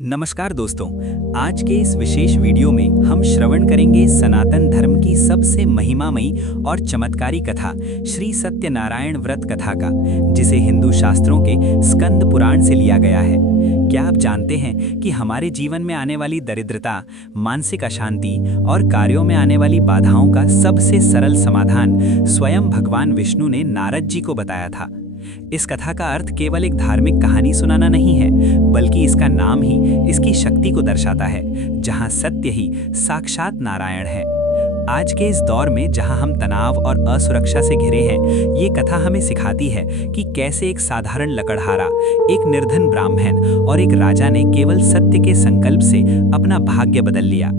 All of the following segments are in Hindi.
नमस्कार दोस्तों। आज के इस विशेष वीडियो में हम श्रवण करेंगे सनातन धर्म की सबसे महिमामयी और चमत्कारी कथा श्री सत्यनारायण व्रत कथा का, जिसे हिंदू शास्त्रों के स्कंद पुराण से लिया गया है। क्या आप जानते हैं कि हमारे जीवन में आने वाली दरिद्रता, मानसिक अशांति और कार्यों में आने वाली बाधाओं का सबसे सरल समाधान स्वयं भगवान विष्णु ने नारद जी को बताया था। इस कथा का अर्थ केवल एक धार्मिक कहानी सुनाना नहीं है, बल्कि इसका नाम ही इसकी शक्ति को दर्शाता है, जहां सत्य ही साक्षात नारायण है। आज के इस दौर में जहां हम तनाव और असुरक्षा से घिरे हैं, ये कथा हमें सिखाती है कि कैसे एक साधारण लकड़हारा, एक निर्धन ब्राह्मण और एक राजा ने केवल सत्य के संकल्प से अपना भाग्य बदल लिया।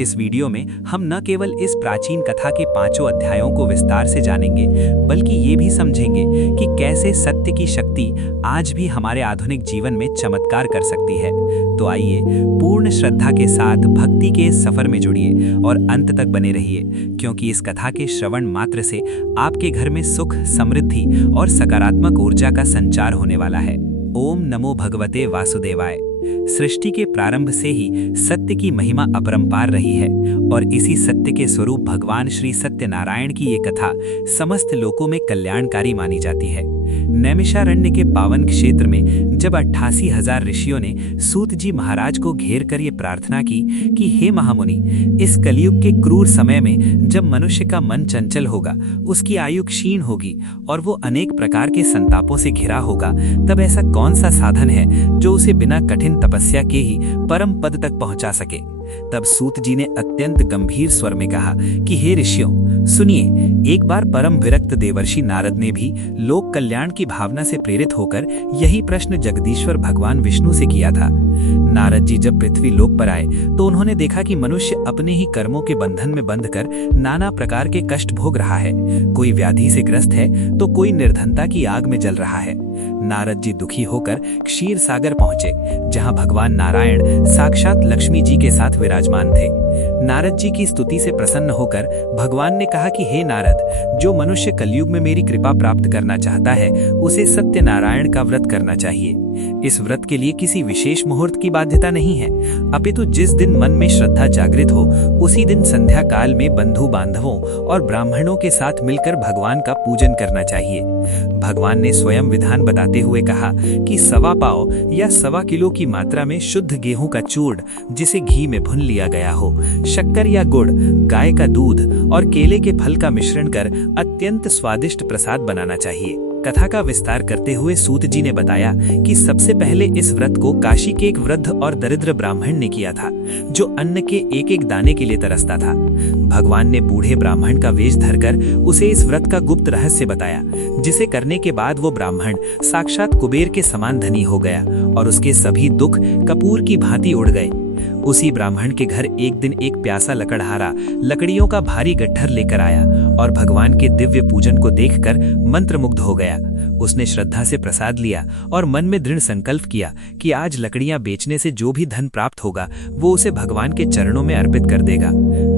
इस वीडियो में हम न केवल इस प्राचीन कथा के 5 अध्यायों को विस्तार से जानेंगे, बल्कि ये भी समझेंगे कि कैसे सत्य की शक्ति आज भी हमारे आधुनिक जीवन में चमत्कार कर सकती है। तो आइए पूर्ण श्रद्धा के साथ भक्ति के इस सफर में जुड़िए और अंत तक बने रहिए, क्योंकि इस कथा के श्रवण मात्र से आपके घर में सुख, समृद्धि और सकारात्मक ऊर्जा का संचार होने वाला है। ओम नमो भगवते वासुदेवाय। सृष्टि के प्रारंभ से ही सत्य की महिमा अपरंपार रही है और इसी सत्य के स्वरूप भगवान श्री सत्यनारायण की ये कथा समस्त लोकों में कल्याणकारी मानी जाती है। नैमिषारण्य के पावन क्षेत्र में जब 88,000 ऋषियों ने सूत जी महाराज को घेर कर ये प्रार्थना की कि हे महामुनि, इस कलयुग के क्रूर समय में जब मनुष्य का मन चंचल होगा, उसकी आयु क्षीण होगी और वो अनेक प्रकार के संतापों से घिरा होगा, तब ऐसा कौन सा साधन है जो उसे बिना कठिन तपस्या के ही परम पद तक पहुंचा सके। तब सूत जी ने अत्यंत गंभीर स्वर में कहा कि हे ऋषियों, सुनिए, एक बार परम विरक्त देवर्षि नारद ने भी लोक कल्याण की भावना से प्रेरित होकर यही प्रश्न जगदीश्वर भगवान विष्णु से किया था। नारद जी जब पृथ्वी लोक पर आए तो उन्होंने देखा कि मनुष्य अपने ही कर्मों के बंधन में बंधकर नाना प्रकार के कष्ट भोग रहा है। कोई व्याधि से ग्रस्त है तो कोई निर्धनता की आग में जल रहा है। नारद जी दुखी होकर क्षीर सागर पहुंचे, जहां भगवान नारायण साक्षात लक्ष्मी जी के साथ विराजमान थे। नारद जी की स्तुति से प्रसन्न होकर भगवान ने कहा कि हे नारद, जो मनुष्य कलयुग में मेरी कृपा प्राप्त करना चाहता है, उसे सत्यनारायण का व्रत करना चाहिए। इस व्रत के लिए किसी विशेष मुहूर्त की बाध्यता नहीं है, अपितु जिस दिन मन में श्रद्धा जागृत हो, उसी दिन संध्या काल में बंधु बांधवों और ब्राह्मणों के साथ मिलकर भगवान का पूजन करना चाहिए। भगवान ने स्वयं विधान बताते हुए कहा कि 1.25 पाव या 1.25 किलो की मात्रा में शुद्ध गेहूं का चूर्ण, जिसे घी में भून लिया गया हो, शक्कर या गुड़, गाय का दूध और केले के फल का मिश्रण कर अत्यंत स्वादिष्ट प्रसाद बनाना चाहिए। कथा का विस्तार करते हुए सूत जी ने बताया कि सबसे पहले इस व्रत को काशी के एक वृद्ध और दरिद्र ब्राह्मण ने किया था, जो अन्न के एक एक दाने के लिए तरसता था। भगवान ने बूढ़े ब्राह्मण का वेश धरकर उसे इस व्रत का गुप्त रहस्य बताया, जिसे करने के बाद वो ब्राह्मण साक्षात कुबेर के समान धनी हो गया और उसके सभी दुख कपूर की भांति उड़ गए। उसी ब्राह्मण के घर एक दिन एक प्यासा लकड़हारा लकड़ियों का भारी गट्ठर लेकर आया और भगवान के दिव्य पूजन को देखकर मंत्रमुग्ध हो गया। उसने श्रद्धा से प्रसाद लिया और मन में दृढ़ संकल्प किया कि आज लकड़ियां बेचने से जो भी धन प्राप्त होगा, वो उसे भगवान के चरणों में अर्पित कर देगा।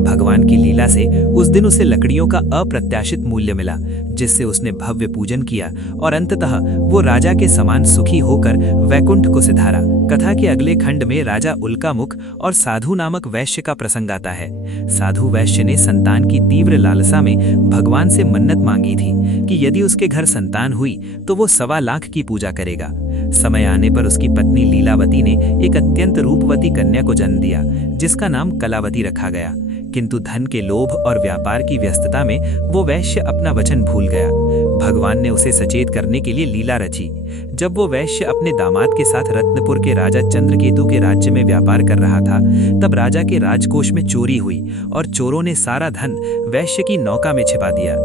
भगवान की लीला से उस दिन उसे लकड़ियों का अप्रत्याशित मूल्य मिला, जिससे उसने भव्य पूजन किया और अंततः वो राजा के समान सुखी होकर वैकुंठ को सिधारा। कथा के अगले खंड में राजा उल्कामुख और साधु नामक वैश्य का प्रसंग आता है। साधु वैश्य ने संतान की तीव्र लालसा में भगवान से मन्नत मांगी थी कि यदि उसके घर संतान हुई तो वो 1.25 लाख की पूजा करेगा। समय आने पर उसकी पत्नी लीलावती ने एक अत्यंत रूपवती कन्या को जन्म दिया, जिसका नाम कलावती रखा गया। किंतु धन के लोभ और व्यापार की व्यस्तता में वो वैश्य अपना वचन भूल गया। भगवान ने उसे सचेत करने के लिए लीला रची। जब वो वैश्य अपने दामाद के साथ रत्नपुर के राजा चंद्रकेतु के राज्य में व्यापार कर रहा था, तब राजा के राजकोष में चोरी हुई और चोरों ने सारा धन वैश्य की नौका में छिपा दिया।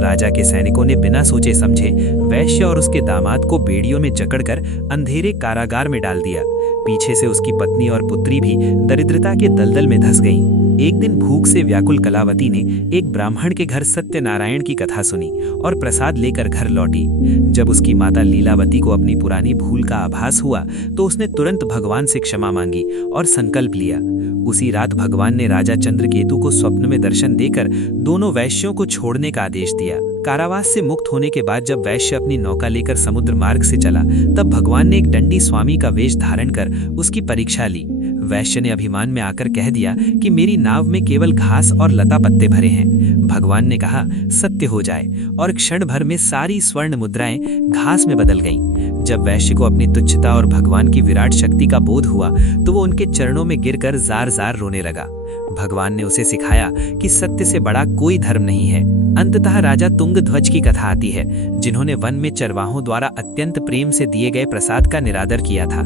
राजा के सैनिकों ने बिना सोचे समझे वैश्य और उसके दामाद को बेड़ियों में जकड़कर अंधेरे कारागार में डाल दिया। पीछे से उसकी पत्नी और पुत्री भी दरिद्रता के दलदल में धंस गईं। एक दिन भूख से व्याकुल कलावती ने एक ब्राह्मण के घर सत्यनारायण की कथा सुनी और प्रसाद लेकर घर लौटी। जब उसकी माता लीलावती को अपनी पुरानी भूल का आभास हुआ तो उसने तुरंत भगवान से क्षमा मांगी और संकल्प लिया। उसी रात भगवान ने राजा चंद्रकेतु को स्वप्न में दर्शन देकर दोनों वैश्यों को छोड़ने का आदेश दिया। कारावास से मुक्त होने के बाद जब वैश्य अपनी नौका लेकर समुद्र मार्ग से चला, तब भगवान ने एक दंडी स्वामी का वेश धारण कर उसकी परीक्षा ली। वैश्य ने अभिमान में आकर कह दिया कि मेरी नाव में केवल घास और लता पत्ते भरे हैं। भगवान ने कहा सत्य हो जाए, और क्षण भर में सारी स्वर्ण मुद्राएं घास में बदल गईं। जब वैश्य को अपनी तुच्छता और भगवान की विराट शक्ति का बोध हुआ तो वो उनके चरणों में गिरकर जार जार रोने लगा। भगवान ने उसे सिखाया कि सत्य से बड़ा कोई धर्म नहीं है। अंततः राजा तुंगध्वज की कथा आती है, जिन्होंने वन में चरवाहों द्वारा अत्यंत प्रेम से दिए गए प्रसाद का निरादर किया था।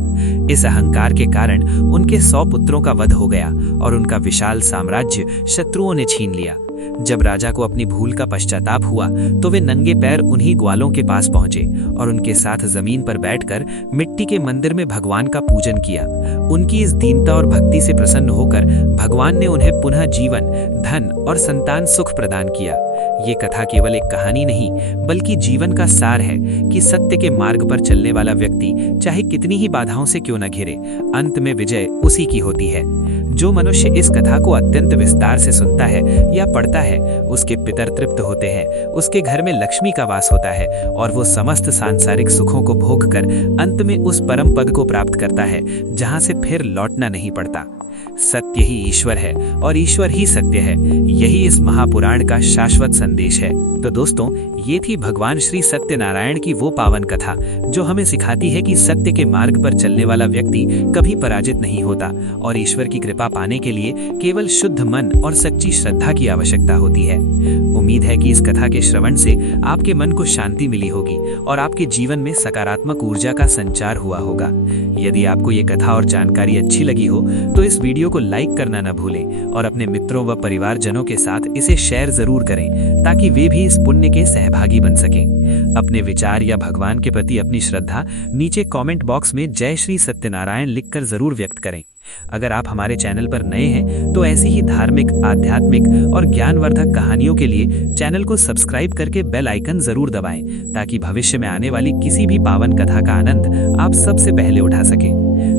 इस अहंकार के कारण उनके 100 पुत्रों का वध हो गया और उनका विशाल साम्राज्य शत्रुओं ने छीन लिया। जब राजा को अपनी भूल का पश्चाताप हुआ तो वे नंगे पैर उन्हीं ग्वालों के पास पहुंचे और उनके साथ जमीन पर बैठकर मिट्टी के मंदिर में भगवान का पूजन किया। उनकी इस दीनता और भक्ति से प्रसन्न होकर भगवान ने उन्हें पुनः जीवन, धन और संतान सुख प्रदान किया। ये कथा केवल एक कहानी नहीं, बल्कि जीवन का सार है कि सत्य के मार्ग पर चलने वाला व्यक्ति चाहे कितनी ही बाधाओं से क्यों न घिरे, अंत में विजय उसी की होती है। जो मनुष्य इस कथा को अत्यंत विस्तार से सुनता है या पढ़ता है, उसके पितर तृप्त होते हैं, उसके घर में लक्ष्मी का वास होता है और वो समस्त सांसारिक सुखों को भोग कर अंत में उस परम पद को प्राप्त करता है जहां से फिर लौटना नहीं पड़ता। सत्य ही ईश्वर है और ईश्वर ही सत्य है, यही इस महापुराण का शाश्वत संदेश है। तो दोस्तों, ये थी भगवान श्री सत्यनारायण की वो पावन कथा जो हमें सिखाती है कि सत्य के मार्ग पर चलने वाला व्यक्ति कभी पराजित नहीं होता और ईश्वर की कृपा पाने के लिए केवल शुद्ध मन और सच्ची श्रद्धा की आवश्यकता होती है। उम्मीद है कि इस कथा के श्रवण से आपके मन को शांति मिली होगी और आपके जीवन में सकारात्मक ऊर्जा का संचार हुआ होगा। यदि आपको ये कथा और जानकारी अच्छी लगी हो तो इस वीडियो को लाइक करना न भूलें और अपने मित्रों व परिवारजनों के साथ इसे शेयर जरूर करें, ताकि वे भी इस पुण्य के सहभागी बन सकें। अपने विचार या भगवान के प्रति अपनी श्रद्धा नीचे कमेंट बॉक्स में जय श्री सत्यनारायण लिखकर जरूर व्यक्त करें। अगर आप हमारे चैनल पर नए हैं तो ऐसी ही धार्मिक, आध्यात्मिक और ज्ञानवर्धक कहानियों के लिए चैनल को सब्सक्राइब करके बेल आइकन जरूर दबाएं, ताकि भविष्य में आने वाली किसी भी पावन कथा का आनंद आप सबसे पहले उठा सकें।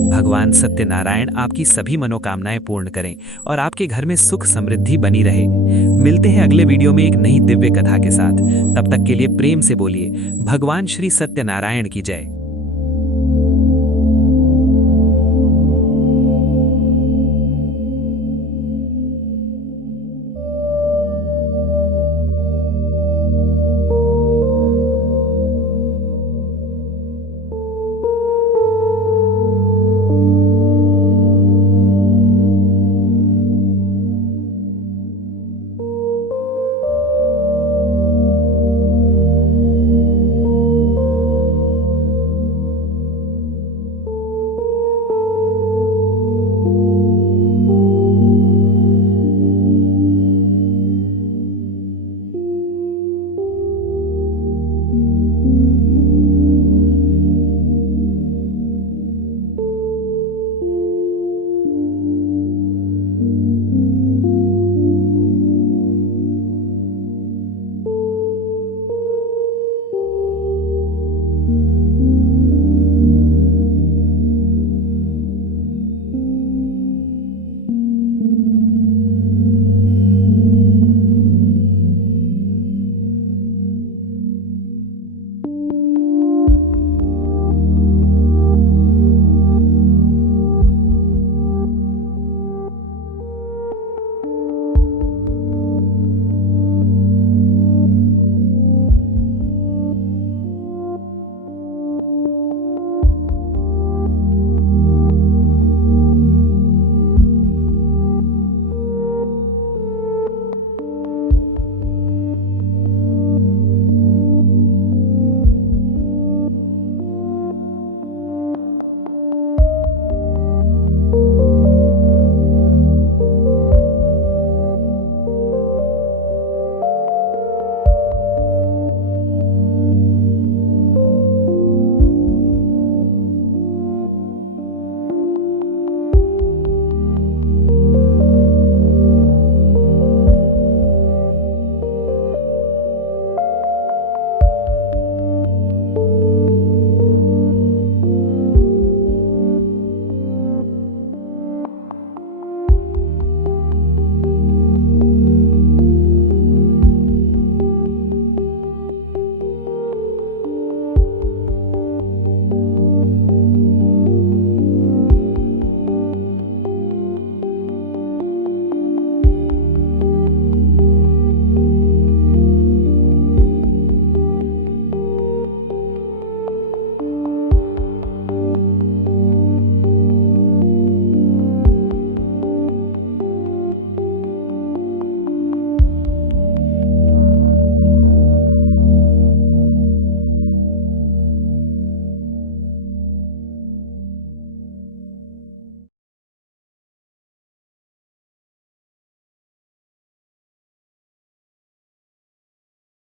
भगवान सत्यनारायण आपकी सभी मनोकामनाएं पूर्ण करें और आपके घर में सुख समृद्धि बनी रहे। मिलते हैं अगले वीडियो में एक नई दिव्य कथा के साथ। तब तक के लिए प्रेम से बोलिए भगवान श्री सत्यनारायण की जय।